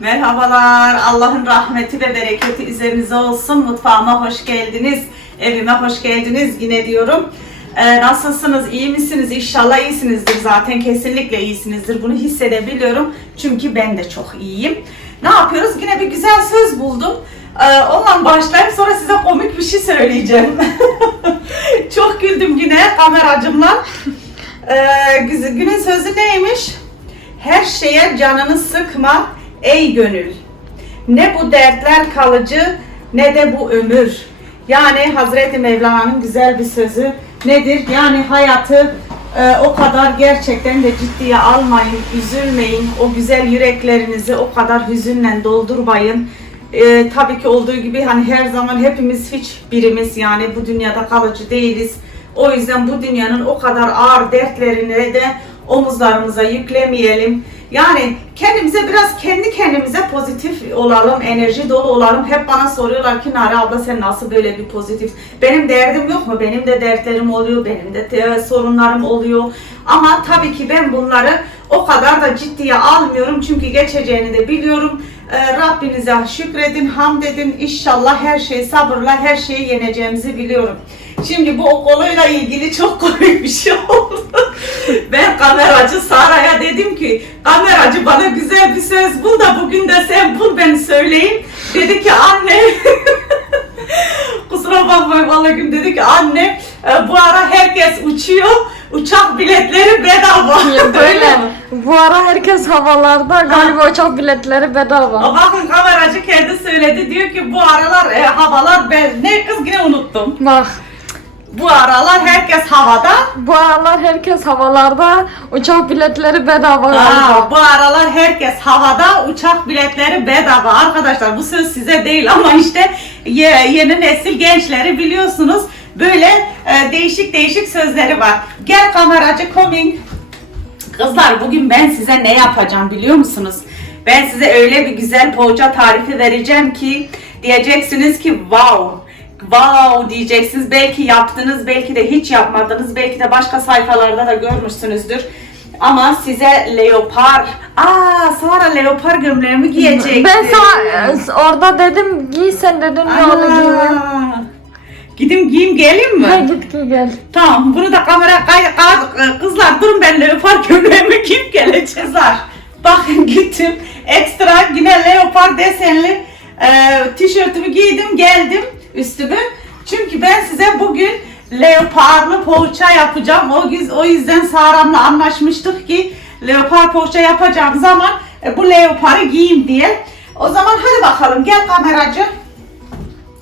Merhabalar, Allah'ın rahmeti ve bereketi üzerinize olsun. Mutfağıma hoş geldiniz, evime hoş geldiniz yine diyorum. Ee, nasılsınız, iyi misiniz? İnşallah iyisinizdir zaten, kesinlikle iyisinizdir. Bunu hissedebiliyorum çünkü ben de çok iyiyim. Ne yapıyoruz? Yine bir güzel söz buldum. Ee, onunla başlayıp sonra size komik bir şey söyleyeceğim. çok güldüm yine kameracımla. Ee, günün sözü neymiş? Her şeye canını sıkma ey gönül. Ne bu dertler kalıcı ne de bu ömür. Yani Hazreti Mevlana'nın güzel bir sözü nedir? Yani hayatı e, o kadar gerçekten de ciddiye almayın, üzülmeyin. O güzel yüreklerinizi o kadar hüzünle doldurmayın. E, tabii ki olduğu gibi hani her zaman hepimiz hiç birimiz yani bu dünyada kalıcı değiliz. O yüzden bu dünyanın o kadar ağır dertlerini de omuzlarımıza yüklemeyelim. Yani kendimize biraz kendi kendimize pozitif olalım, enerji dolu olalım. Hep bana soruyorlar ki Nare abla sen nasıl böyle bir pozitif? Benim derdim yok mu? Benim de dertlerim oluyor, benim de te- sorunlarım oluyor. Ama tabii ki ben bunları o kadar da ciddiye almıyorum. Çünkü geçeceğini de biliyorum. Ee, Rabbinize şükredin, hamd edin. İnşallah her şey sabırla her şeyi yeneceğimizi biliyorum. Şimdi bu konuyla ilgili çok komik bir şey oldu. ben kameracı Sara'ya dedim ki kameracı bana güzel bir söz bul da bugün de sen bul ben söyleyeyim. Dedi ki anne kusura bakmayın vallahi gün dedi ki anne e, bu ara herkes uçuyor uçak biletleri bedava. Böyle. Bu ara herkes havalarda galiba uçak biletleri bedava. Bakın kameracı kendi söyledi diyor ki bu aralar e, havalar ben ne kız yine unuttum. Bak Bu aralar herkes havada. bu aralar herkes havalarda uçak biletleri bedava Aa, bu aralar herkes havada uçak biletleri bedava. Arkadaşlar bu söz size değil ama işte ye- yeni nesil gençleri biliyorsunuz böyle e, değişik değişik sözleri var. Gel kameracı coming. Kızlar bugün ben size ne yapacağım biliyor musunuz? Ben size öyle bir güzel poğaça tarifi vereceğim ki diyeceksiniz ki wow. Wow diyeceksiniz. Belki yaptınız, belki de hiç yapmadınız. Belki de başka sayfalarda da görmüşsünüzdür. Ama size leopar, aa Sara leopar gömleğimi giyecekti. Ben sana orada dedim giy sen dedim ne onu giyme. Aa, Gidin giyeyim geleyim mi? Ha git giy gel. Tamam bunu da kamera kay, kay- kızlar durun ben leopar gömleğimi giyip geleceğiz. Bakın gittim ekstra yine leopar desenli e, tişörtümü giydim geldim üstümü. Çünkü ben size bugün leoparlı poğaça yapacağım. O, o yüzden Saram'la anlaşmıştık ki leopar poğaça yapacağım zaman e, bu leoparı giyeyim diye. O zaman hadi bakalım gel kameracı.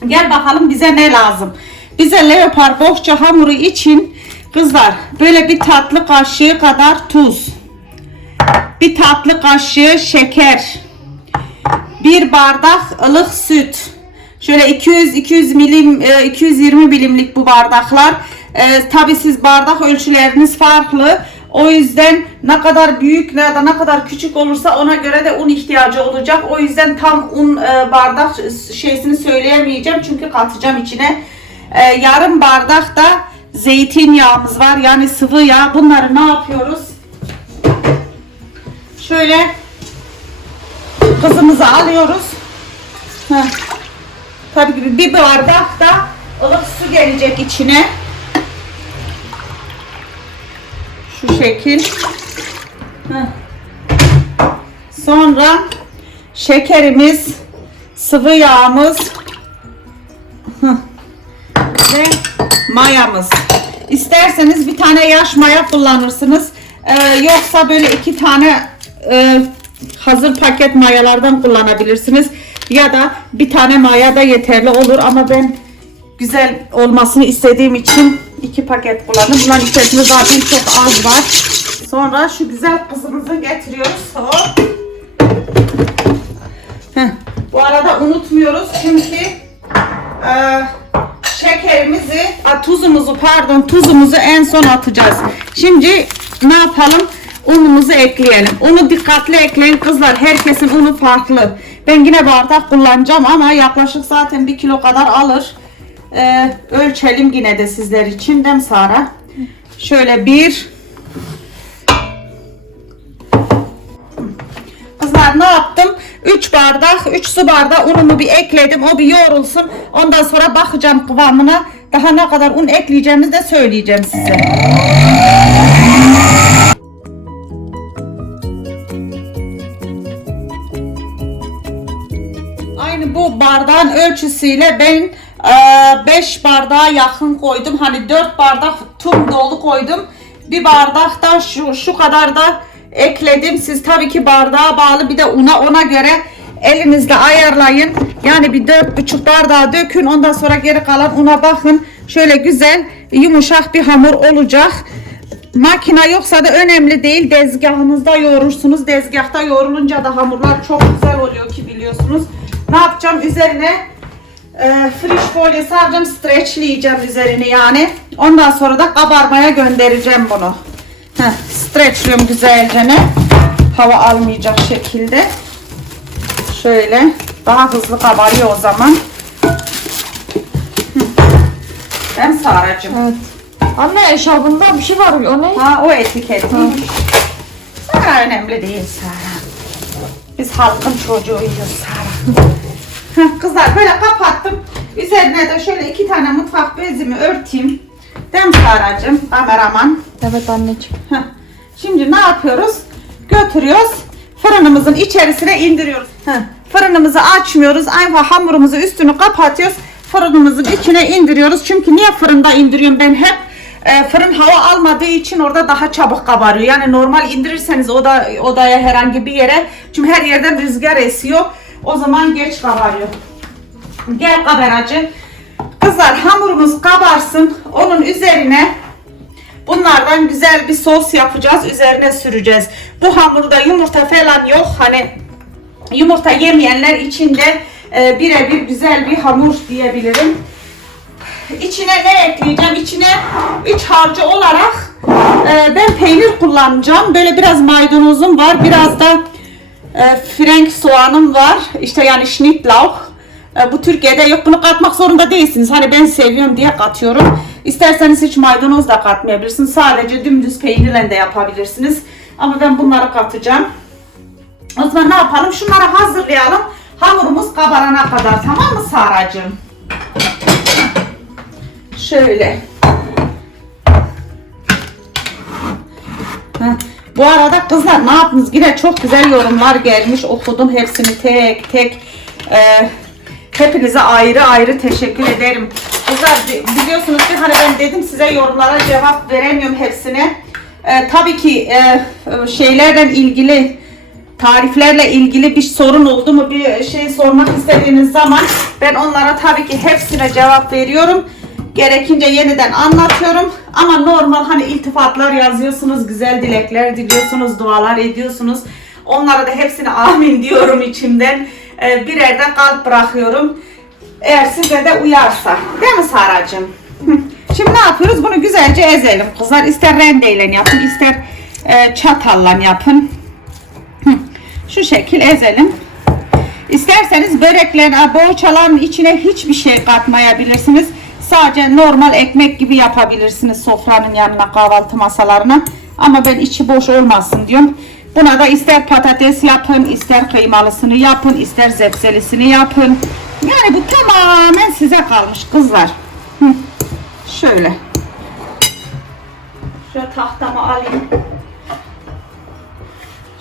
Gel bakalım bize ne lazım. Bize leopar bohça hamuru için kızlar böyle bir tatlı kaşığı kadar tuz. Bir tatlı kaşığı şeker. Bir bardak ılık süt. Şöyle 200 200 milim e, 220 milimlik bu bardaklar. E, Tabi siz bardak ölçüleriniz farklı. O yüzden ne kadar büyük ya da ne kadar küçük olursa ona göre de un ihtiyacı olacak. O yüzden tam un e, bardak şeysini söyleyemeyeceğim çünkü katacağım içine. E, yarım bardak da zeytinyağımız var yani sıvı yağ. Bunları ne yapıyoruz? Şöyle kızımızı alıyoruz. Heh. Tabii ki bir bardak da ılık su gelecek içine. Şu şekil. Sonra şekerimiz, sıvı yağımız ve mayamız. İsterseniz bir tane yaş maya kullanırsınız. Ee, yoksa böyle iki tane e, hazır paket mayalardan kullanabilirsiniz. Ya da bir tane maya da yeterli olur ama ben güzel olmasını istediğim için iki paket kullandım. Bunların içerisinde zaten çok az var. Sonra şu güzel kızımızı getiriyoruz. Hop. Bu arada unutmuyoruz çünkü e, şekerimizi, a, tuzumuzu pardon tuzumuzu en son atacağız. Şimdi ne yapalım? Unumuzu ekleyelim. Unu dikkatli ekleyin kızlar. Herkesin unu farklı. Ben yine bardak kullanacağım ama yaklaşık zaten bir kilo kadar alır. Ee, ölçelim yine de sizler için değil Sara? Şöyle bir Kızlar ne yaptım? 3 bardak, 3 su bardağı unumu bir ekledim. O bir yoğrulsun. Ondan sonra bakacağım kıvamına. Daha ne kadar un ekleyeceğimizi de söyleyeceğim size. Bardağın ölçüsüyle ben 5 bardağa yakın koydum. Hani 4 bardak tüm dolu koydum. Bir bardak da şu, şu kadar da ekledim. Siz tabii ki bardağa bağlı bir de una ona göre elinizle ayarlayın. Yani bir dört buçuk bardağı dökün. Ondan sonra geri kalan una bakın. Şöyle güzel yumuşak bir hamur olacak. Makine yoksa da önemli değil. Dezgahınızda yoğurursunuz. Dezgahta yoğrulunca da hamurlar çok güzel oluyor ki biliyorsunuz. Ne yapacağım? Üzerine e, friş folyo saracağım. Streçleyeceğim üzerini yani. Ondan sonra da kabarmaya göndereceğim bunu. Heh, streçliyorum güzelce ne? Hava almayacak şekilde. Şöyle. Daha hızlı kabarıyor o zaman. Ben Saracığım. Evet. Anne eşarbında bir şey var. O ne? Ha o etiketiymiş. Sara önemli değil Sara. Biz halkın çocuğuyuz Sara. Heh, Kızlar böyle kapattım. Üzerine de şöyle iki tane mutfak bezimi örteyim. Değil mi Saracığım? Kameraman. Evet anneciğim. Heh. Şimdi ne yapıyoruz? Götürüyoruz. Fırınımızın içerisine indiriyoruz. Heh. Fırınımızı açmıyoruz. Aynı hamurumuzu üstünü kapatıyoruz. Fırınımızın içine indiriyoruz. Çünkü niye fırında indiriyorum ben hep? E, fırın hava almadığı için orada daha çabuk kabarıyor. Yani normal indirirseniz oda, odaya herhangi bir yere çünkü her yerden rüzgar esiyor. O zaman geç kabarıyor. Gel kabaracı. Kızlar hamurumuz kabarsın. Onun üzerine Bunlardan güzel bir sos yapacağız. Üzerine süreceğiz. Bu hamurda yumurta falan yok. Hani yumurta yemeyenler için de e, birebir güzel bir hamur diyebilirim. İçine ne ekleyeceğim? İçine iç harcı olarak e, ben peynir kullanacağım. Böyle biraz maydanozum var. Biraz da e, frenk soğanım var. İşte yani schnittlauch. E, bu Türkiye'de yok. Bunu katmak zorunda değilsiniz. Hani ben seviyorum diye katıyorum. İsterseniz hiç maydanoz da katmayabilirsiniz. Sadece dümdüz peynirle de yapabilirsiniz. Ama ben bunları katacağım. O zaman ne yapalım? Şunları hazırlayalım. Hamurumuz kabarana kadar. Tamam mı Saracığım? Şöyle. Heh. Bu arada kızlar ne yaptınız? Yine çok güzel yorumlar gelmiş. Okudum hepsini tek tek. Ee, hepinize ayrı ayrı teşekkür ederim. Kızlar bi- biliyorsunuz ki hani ben dedim size yorumlara cevap veremiyorum hepsine. Ee, tabii ki e, şeylerden ilgili tariflerle ilgili bir sorun oldu mu bir şey sormak istediğiniz zaman ben onlara tabii ki hepsine cevap veriyorum. Gerekince yeniden anlatıyorum. Ama normal hani iltifatlar yazıyorsunuz, güzel dilekler diliyorsunuz, dualar ediyorsunuz. Onlara da hepsine amin diyorum içimden. Ee, birer de kalp bırakıyorum. Eğer size de uyarsa. Değil mi Saracığım? Şimdi ne yapıyoruz? Bunu güzelce ezelim kızlar. İster rendeyle yapın, ister e, çatalla yapın. Şu şekil ezelim. İsterseniz böreklerin, boğaçaların içine hiçbir şey katmayabilirsiniz. Sadece normal ekmek gibi yapabilirsiniz sofranın yanına kahvaltı masalarına. Ama ben içi boş olmasın diyorum. Buna da ister patates yapın, ister kıymalısını yapın, ister zepselisini yapın. Yani bu tamamen size kalmış kızlar. Hı. Şöyle. Şöyle tahtamı alayım.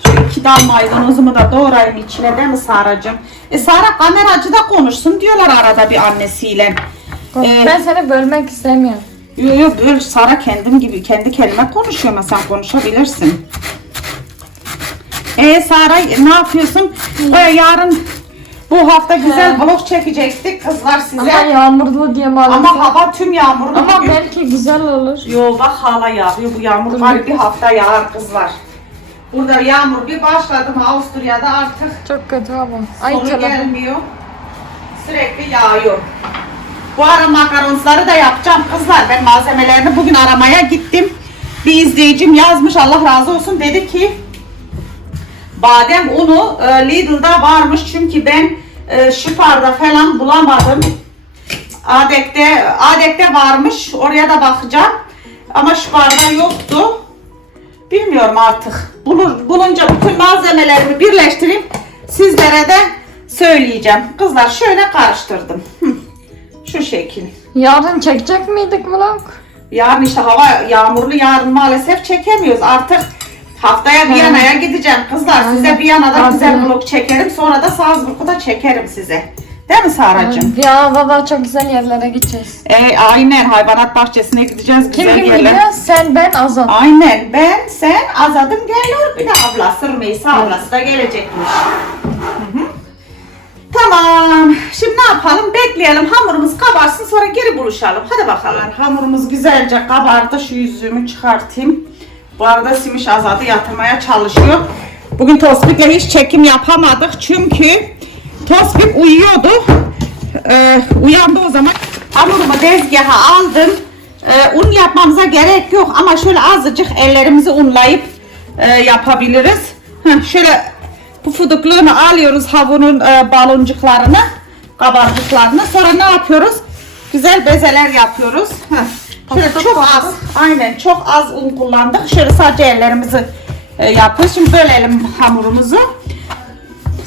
Şu iki dal maydanozumu da doğrayayım içine değil mi Saracığım? E Sara kameracı da konuşsun diyorlar arada bir annesiyle. Ee, Ben seni bölmek istemiyorum. Yo yo böyle Sara kendim gibi kendi kelime konuşuyor ama sen konuşabilirsin. E Sara ne yapıyorsun? Ee, yarın bu hafta güzel He. vlog çekecektik kızlar size. Ama yağmurlu diye maalesef. Ama hava tüm yağmurlu. Ama bugün. belki güzel olur. Yo bak hala yağıyor bu yağmur var bir- hafta yağar kızlar. Burada yağmur bir başladı mı Avusturya'da artık Çok kötü hava. Ay sonu telefon. gelmiyor. Sürekli yağıyor. Bu ara makaronsları da yapacağım kızlar. Ben malzemelerini bugün aramaya gittim. Bir izleyicim yazmış Allah razı olsun dedi ki badem unu e, Lidl'da varmış çünkü ben e, Şifar'da falan bulamadım. Adek'te Adek'te varmış. Oraya da bakacağım. Ama Şifar'da yoktu. Bilmiyorum artık. Bulur, bulunca bütün malzemelerimi birleştireyim. Sizlere de söyleyeceğim. Kızlar şöyle karıştırdım. Şu şekil. Yarın çekecek miydik vlog? Yarın işte hava yağmurlu yarın maalesef çekemiyoruz. Artık haftaya Viyana'ya gideceğim. Kızlar size Viyana'da güzel Aynen. vlog çekerim. Sonra da Salzburg'u da çekerim size. Değil mi Saracığım? Arada da çok güzel yerlere gideceğiz. E, aynen hayvanat bahçesine gideceğiz. Kim güzel kim yerler. gidiyor? Sen, ben, Azat. Aynen ben, sen, Azad'ım geliyor. Bir de ablası Rümeysa ablası da gelecekmiş. Hı hı. Tamam. Şimdi ne yapalım? Bekleyelim. Hamurumuz kabarsın sonra geri buluşalım. Hadi bakalım. Hamurumuz güzelce kabardı. Şu yüzüğümü çıkartayım. Bu arada Simiş Azad'ı yatırmaya çalışıyor. Bugün Tospik'le hiç çekim yapamadık. Çünkü Tospik uyuyordu. Ee, uyandı o zaman. Hamurumu dezgaha aldım. Ee, un yapmamıza gerek yok ama şöyle azıcık ellerimizi unlayıp e, yapabiliriz. Heh, şöyle pufudukluğunu alıyoruz havunun e, baloncuklarını, kabarcıklarını. Sonra ne yapıyoruz? Güzel bezeler yapıyoruz. Heh. Şöyle çok az, aynen çok az un kullandık. Şöyle sadece ellerimizi e, yapıyoruz. Şimdi bölelim hamurumuzu.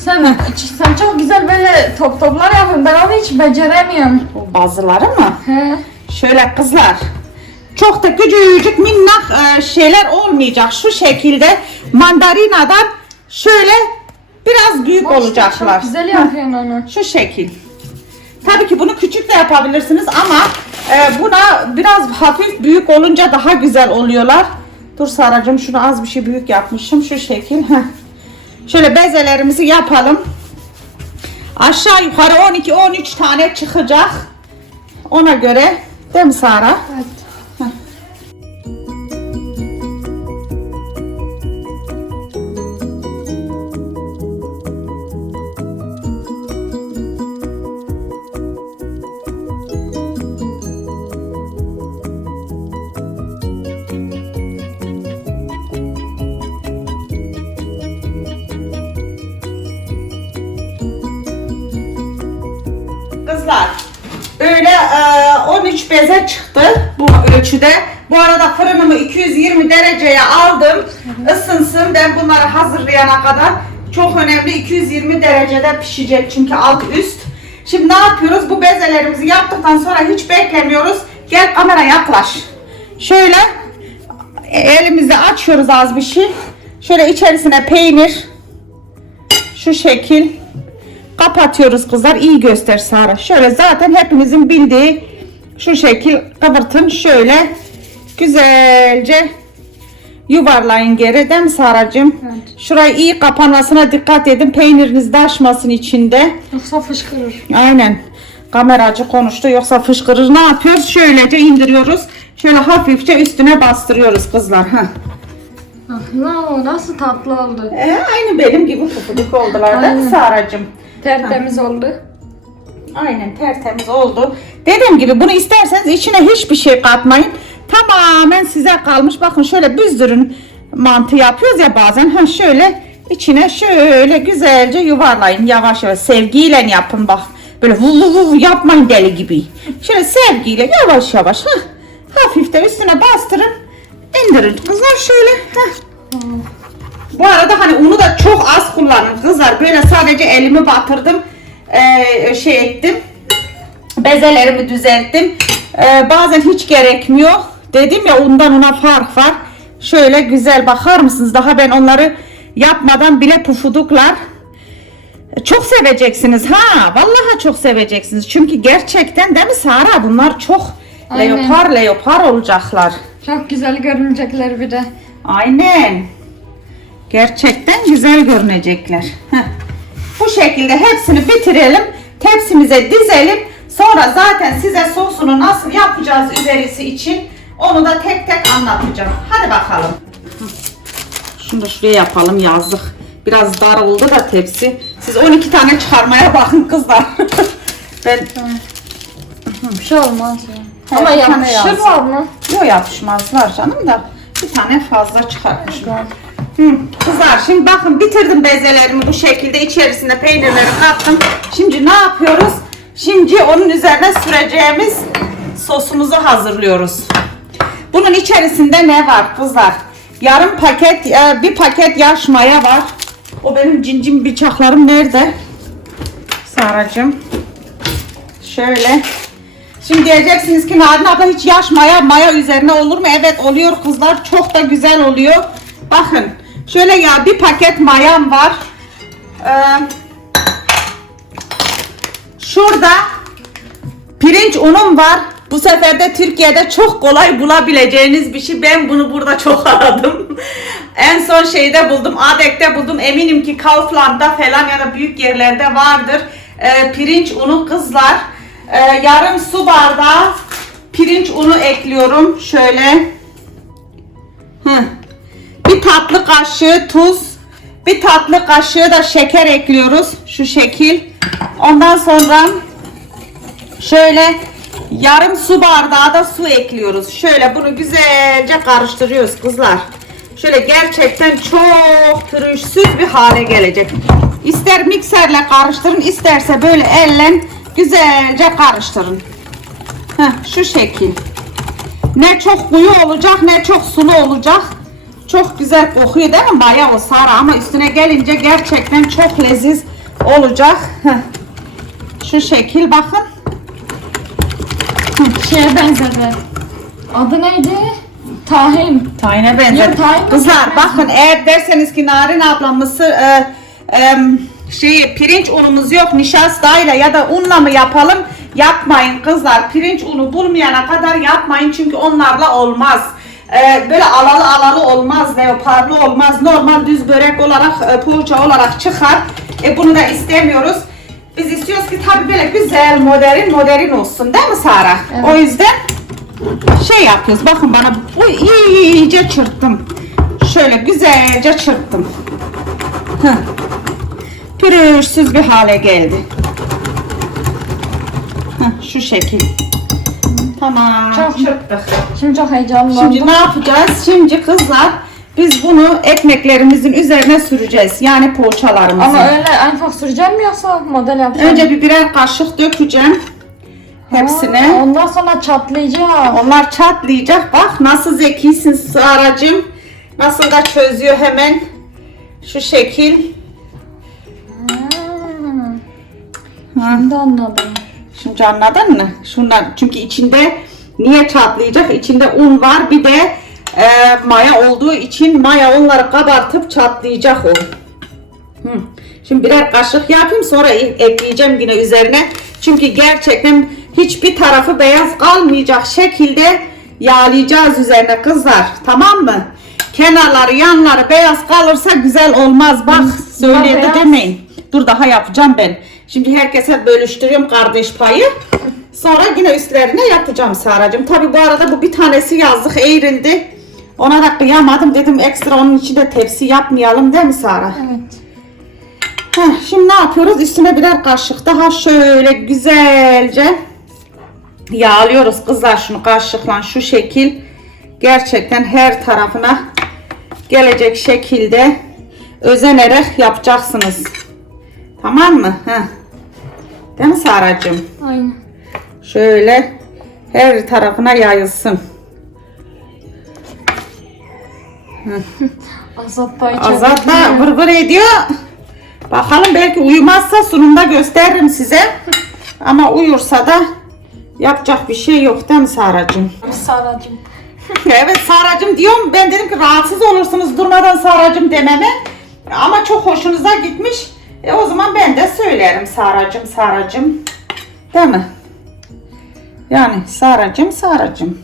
Sen, sen çok güzel böyle top toplar yapıyorsun. Ben onu hiç beceremiyorum. Bazıları mı? He. Şöyle kızlar. Çok da küçücük minnak e, şeyler olmayacak. Şu şekilde mandalinadan şöyle biraz büyük işte olacaklar. Çok güzel yapıyorsun onu. Şu şekil. Tabii ki bunu küçük de yapabilirsiniz ama e, buna biraz hafif büyük olunca daha güzel oluyorlar. Dur Saracığım şunu az bir şey büyük yapmışım. Şu şekil. Şöyle bezelerimizi yapalım. Aşağı yukarı 12-13 tane çıkacak. Ona göre değil mi Sara? Evet. Kızlar böyle e, 13 beze çıktı bu ölçüde. Bu arada fırınımı 220 dereceye aldım. Isınsın ben bunları hazırlayana kadar. Çok önemli 220 derecede pişecek çünkü alt üst. Şimdi ne yapıyoruz? Bu bezelerimizi yaptıktan sonra hiç beklemiyoruz. Gel kamera yaklaş. Şöyle elimizi açıyoruz az bir şey. Şöyle içerisine peynir. Şu şekil. Kapatıyoruz kızlar. iyi göster Sara. Şöyle zaten hepimizin bildiği şu şekil kıvırtın. Şöyle güzelce yuvarlayın geri değil mi Saracığım? Evet. Şurayı iyi kapanmasına dikkat edin. Peyniriniz taşmasın içinde. Yoksa fışkırır. Aynen. Kameracı konuştu yoksa fışkırır. Ne yapıyoruz? Şöylece indiriyoruz. Şöyle hafifçe üstüne bastırıyoruz kızlar. Heh. Ah, ne o nasıl tatlı oldu. Ee, aynı benim gibi pufuduk oldular Aynen. Saracığım? Tertemiz oldu. Aynen tertemiz oldu. Dediğim gibi bunu isterseniz içine hiçbir şey katmayın. Tamamen size kalmış. Bakın şöyle büzdürün mantı yapıyoruz ya bazen. Ha şöyle içine şöyle güzelce yuvarlayın. Yavaş yavaş sevgiyle yapın bak. Böyle vu vu vu vu yapmayın deli gibi. Şöyle sevgiyle yavaş yavaş. Ha. Hafif de üstüne bastırın. indirin. Kızlar şöyle. Ha. Bu arada hani unu da çok az kullanın kızlar. Böyle sadece elimi batırdım. Ee, şey ettim. Bezelerimi düzelttim. Ee, bazen hiç gerekmiyor. Dedim ya undan una fark var. Şöyle güzel bakar mısınız? Daha ben onları yapmadan bile pufuduklar. Çok seveceksiniz ha. Vallahi çok seveceksiniz. Çünkü gerçekten değil mi Sara? Bunlar çok Aynen. leopar leopar olacaklar. Çok güzel görünecekler bir de. Aynen. Gerçekten güzel görünecekler. Heh. Bu şekilde hepsini bitirelim. Tepsimize dizelim. Sonra zaten size sosunu nasıl yapacağız üzerisi için onu da tek tek anlatacağım. Hadi bakalım. Şunu da şuraya yapalım yazdık. Biraz dar oldu da tepsi. Siz 12 tane çıkarmaya bakın kızlar. ben Bir şey olmaz ya. Ama yapışır mı? Yok yapışmazlar canım da bir tane fazla çıkartmışım. Kızlar şimdi bakın bitirdim bezelerimi bu şekilde içerisine peynirleri kattım. Şimdi ne yapıyoruz? Şimdi onun üzerine süreceğimiz sosumuzu hazırlıyoruz. Bunun içerisinde ne var kızlar? Yarım paket, e, bir paket yaş maya var. O benim cincim bıçaklarım nerede? Saracığım. Şöyle. Şimdi diyeceksiniz ki Narin abla hiç yaş maya maya üzerine olur mu? Evet oluyor kızlar. Çok da güzel oluyor. Bakın. Şöyle ya bir paket mayam var. Ee, şurada pirinç unum var. Bu sefer de Türkiye'de çok kolay bulabileceğiniz bir şey. Ben bunu burada çok aradım. en son şeyde buldum. Adek'te buldum. Eminim ki Kaufland'da falan ya da büyük yerlerde vardır. Ee, pirinç unu kızlar. Ee, yarım su bardağı pirinç unu ekliyorum. Şöyle. Hı. Tatlı kaşığı tuz. Bir tatlı kaşığı da şeker ekliyoruz. Şu şekil. Ondan sonra Şöyle yarım su bardağı da su ekliyoruz. Şöyle bunu güzelce karıştırıyoruz kızlar. Şöyle gerçekten çok pürüzsüz bir hale gelecek. İster mikserle karıştırın, isterse böyle elle güzelce karıştırın. Heh, şu şekil. Ne çok koyu olacak ne çok sulu olacak. Çok güzel kokuyor değil mi? Bayağı o sarı ama üstüne gelince gerçekten çok leziz olacak. Heh. Şu şekil bakın. Şeye benzedi. Adı neydi? Tahin. Tayine benzer. Kızlar benzer. bakın eğer derseniz ki Narin abla mısır e, e, şey pirinç unumuz yok nişastayla ya da unla mı yapalım yapmayın kızlar pirinç unu bulmayana kadar yapmayın çünkü onlarla olmaz. E, böyle alalı alalı olmaz leoparlı olmaz normal düz börek olarak e, poğaça olarak çıkar. E, bunu da istemiyoruz. Biz istiyoruz ki tabii böyle güzel modern modern olsun değil mi Sara? Evet. O yüzden şey yapıyoruz. Bakın bana bu iyice çırptım. Şöyle güzelce çırptım. Heh. Pürüzsüz bir hale geldi. Heh, şu şekil. Tamam. Çok- çırptık. Şimdi çok heyecanlandım. Şimdi ne yapacağız? Şimdi kızlar biz bunu ekmeklerimizin üzerine süreceğiz. Yani poğaçalarımızı. Ama öyle en ufak süreceğim mi yoksa model yapacağım? Önce bir birer kaşık dökeceğim. Hepsine. Ha, ondan sonra çatlayacak. Onlar çatlayacak. Bak nasıl zekisin Saracığım. Nasıl da çözüyor hemen. Şu şekil. Ha, Şimdi anladım. Şimdi anladın mı? Şundan çünkü içinde niye çatlayacak? İçinde un var bir de e, maya olduğu için maya onları kabartıp çatlayacak o. Hı. Şimdi birer kaşık yapayım sonra ekleyeceğim yine üzerine. Çünkü gerçekten hiçbir tarafı beyaz kalmayacak şekilde yağlayacağız üzerine kızlar. Tamam mı? Kenarları yanları beyaz kalırsa güzel olmaz. Bak söyledi demeyin. Dur daha yapacağım ben. Şimdi herkese bölüştürüyorum kardeş payı. Sonra yine üstlerine yapacağım Saracığım. Tabi bu arada bu bir tanesi yazlık eğrildi. Ona da kıyamadım dedim ekstra onun içinde tepsi yapmayalım değil mi Sara? Evet. Heh, şimdi ne yapıyoruz? Üstüne birer kaşık daha şöyle güzelce yağlıyoruz kızlar şunu kaşıkla şu şekil. Gerçekten her tarafına gelecek şekilde özenerek yapacaksınız. Tamam mı? Heh. Değil mi Saracığım? Aynen. Şöyle her tarafına yayılsın. Azat da. Azat da vır vır ediyor. Bakalım belki uyumazsa sunumda gösteririm size. Ama uyursa da yapacak bir şey yok değil mi Saracığım? Saracığım. evet Saracığım diyorum. Ben dedim ki rahatsız olursunuz durmadan Saracığım dememe. Ama çok hoşunuza gitmiş. E o zaman ben de söylerim Saracığım Saracığım. Değil mi? Yani Saracığım.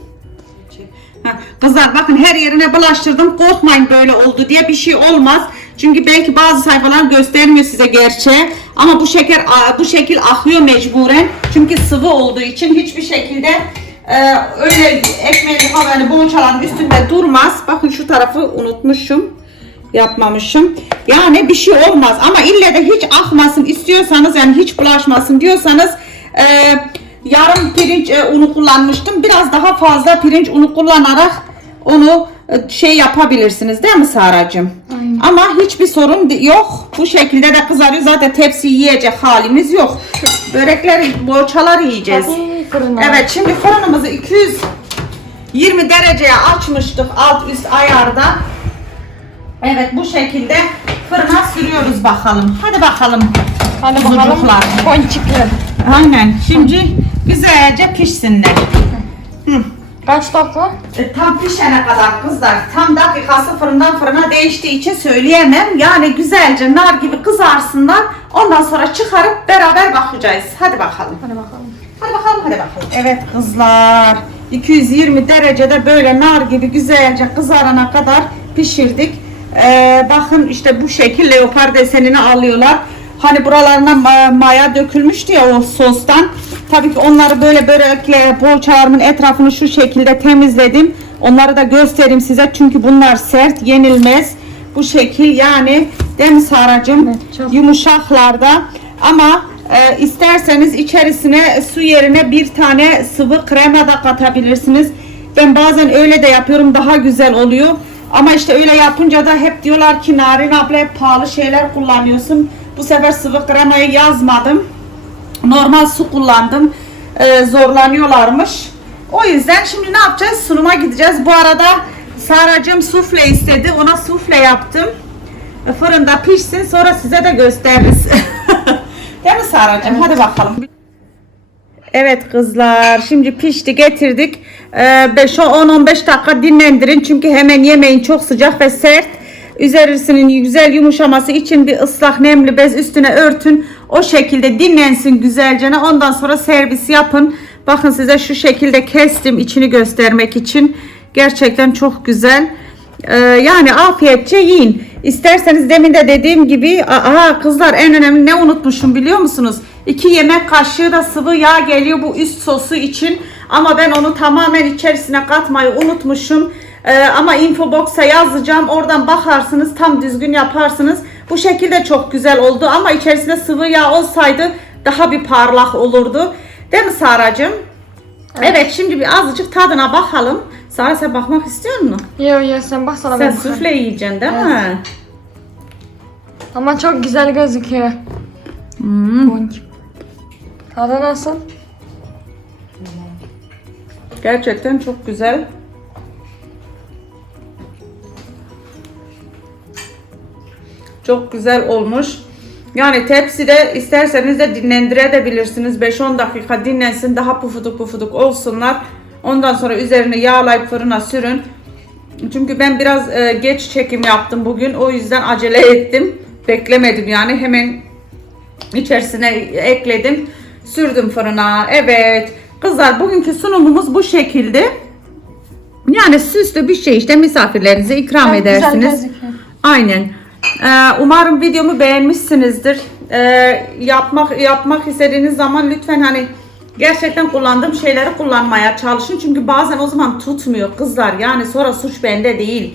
Ha, Kızlar bakın her yerine bulaştırdım. Korkmayın böyle oldu diye bir şey olmaz. Çünkü belki bazı sayfalar göstermiyor size gerçeği. Ama bu şeker bu şekil akıyor mecburen. Çünkü sıvı olduğu için hiçbir şekilde e, öyle ekmeğin yani poğaçaların üstünde durmaz. Bakın şu tarafı unutmuşum. Yapmamışım. Yani bir şey olmaz. Ama ille de hiç akmasın istiyorsanız yani hiç bulaşmasın diyorsanız e, yarım pirinç e, unu kullanmıştım. Biraz daha fazla pirinç unu kullanarak onu e, şey yapabilirsiniz değil mi Saracığım? Aynen. Ama hiçbir sorun yok. Bu şekilde de kızarıyor. Zaten tepsi yiyecek halimiz yok. Börekleri, poğaçaları yiyeceğiz. Fırına. Evet şimdi fırınımızı 220 dereceye açmıştık alt üst ayarda. Evet bu şekilde fırına sürüyoruz bakalım. Hadi bakalım. Hadi bakalım. Ponçikler. Aynen. Şimdi güzelce pişsinler. Hı. Kaç dakika? E, tam pişene kadar kızlar. Tam dakikası fırından fırına değiştiği için söyleyemem. Yani güzelce nar gibi kızarsınlar. Ondan sonra çıkarıp beraber bakacağız. Hadi bakalım. Hadi bakalım. Hadi bakalım hadi bakalım. Evet kızlar 220 derecede böyle nar gibi güzelce kızarana kadar pişirdik. Ee, bakın işte bu şekil leopar desenini alıyorlar. Hani buralarına ma- maya dökülmüştü ya o sostan. Tabii ki onları böyle börekle poğaçalarımın etrafını şu şekilde temizledim. Onları da göstereyim size çünkü bunlar sert yenilmez. Bu şekil yani değil mi Saracığım? Evet, çok. Yumuşaklarda ama e, isterseniz içerisine su yerine bir tane sıvı krema da katabilirsiniz. Ben bazen öyle de yapıyorum daha güzel oluyor. Ama işte öyle yapınca da hep diyorlar ki Narin abla hep pahalı şeyler kullanıyorsun. Bu sefer sıvı kremayı yazmadım. Normal su kullandım. E, zorlanıyorlarmış. O yüzden şimdi ne yapacağız? Sunuma gideceğiz. Bu arada Saracığım sufle istedi. Ona sufle yaptım. Fırında pişsin sonra size de gösteririz. Değil mi Saracığım? Hadi bakalım. Evet kızlar şimdi pişti getirdik. Ee, 5-10-15 dakika dinlendirin çünkü hemen yemeyin çok sıcak ve sert. Üzerisinin güzel yumuşaması için bir ıslak nemli bez üstüne örtün. O şekilde dinlensin güzelce. Ondan sonra servis yapın. Bakın size şu şekilde kestim içini göstermek için. Gerçekten çok güzel. Ee, yani afiyetçe yiyin. İsterseniz demin de dediğim gibi aa kızlar en önemli ne unutmuşum biliyor musunuz? 2 yemek kaşığı da sıvı yağ geliyor bu üst sosu için. Ama ben onu tamamen içerisine katmayı unutmuşum. Ee, ama infobox'a yazacağım. Oradan bakarsınız tam düzgün yaparsınız. Bu şekilde çok güzel oldu ama içerisinde sıvı yağ olsaydı daha bir parlak olurdu. Değil mi Saracığım? Evet. şimdi bir azıcık tadına bakalım. Sara sen bakmak istiyor musun? Yo yo sen bak sana Sen sufle yiyeceksin değil mi? Ama çok güzel gözüküyor. Hmm. Ponçik. Tadı nasıl? Gerçekten çok güzel. Çok güzel olmuş. Yani tepside isterseniz de dinlendirebilirsiniz. 5-10 dakika dinlensin. Daha pufuduk pufuduk olsunlar. Ondan sonra üzerine yağlayıp fırına sürün. Çünkü ben biraz e, geç çekim yaptım bugün. O yüzden acele ettim. Beklemedim yani. Hemen içerisine ekledim. Sürdüm fırına. Evet. Kızlar bugünkü sunumumuz bu şekilde. Yani süslü bir şey işte misafirlerinize ikram Çok edersiniz. Aynen. Ee, umarım videomu beğenmişsinizdir. Ee, yapmak yapmak istediğiniz zaman lütfen hani gerçekten kullandığım şeyleri kullanmaya çalışın. Çünkü bazen o zaman tutmuyor kızlar. Yani sonra suç bende değil.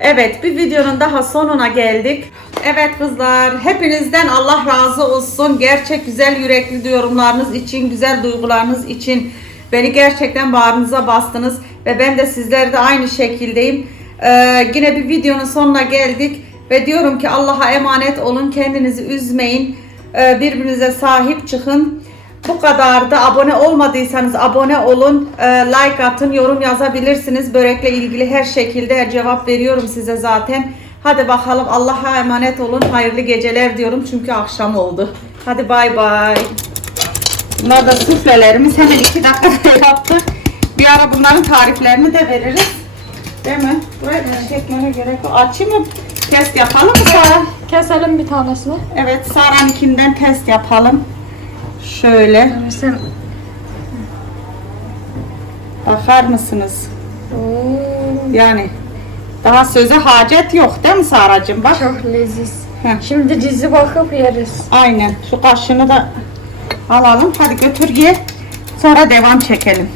Evet bir videonun daha sonuna geldik. Evet kızlar hepinizden Allah razı olsun. Gerçek güzel yürekli yorumlarınız için, güzel duygularınız için beni gerçekten bağrınıza bastınız. Ve ben de sizlerde aynı şekildeyim. Ee, yine bir videonun sonuna geldik. Ve diyorum ki Allah'a emanet olun. Kendinizi üzmeyin. Ee, birbirinize sahip çıkın. Bu kadar da abone olmadıysanız abone olun, e, like atın, yorum yazabilirsiniz. Börekle ilgili her şekilde cevap veriyorum size zaten. Hadi bakalım Allah'a emanet olun. Hayırlı geceler diyorum çünkü akşam oldu. Hadi bay bay. Bunlar da suflelerimiz hemen iki dakikada yaptık. Bir ara bunların tariflerini de veririz. Değil mi? Buraya çekmene gerek yok. Açayım mı? Test yapalım mı Sara? Keselim bir tanesini. Evet Sara'nınkinden test yapalım. Şöyle. Sen... Bakar mısınız? Oo, Yani daha söze hacet yok değil mi Saracığım? Bak. çok leziz. Heh, Şimdi dizi bakıp yeriz. aynen. Şu kaşığını da alalım. Hadi götür ye. Sonra devam çekelim.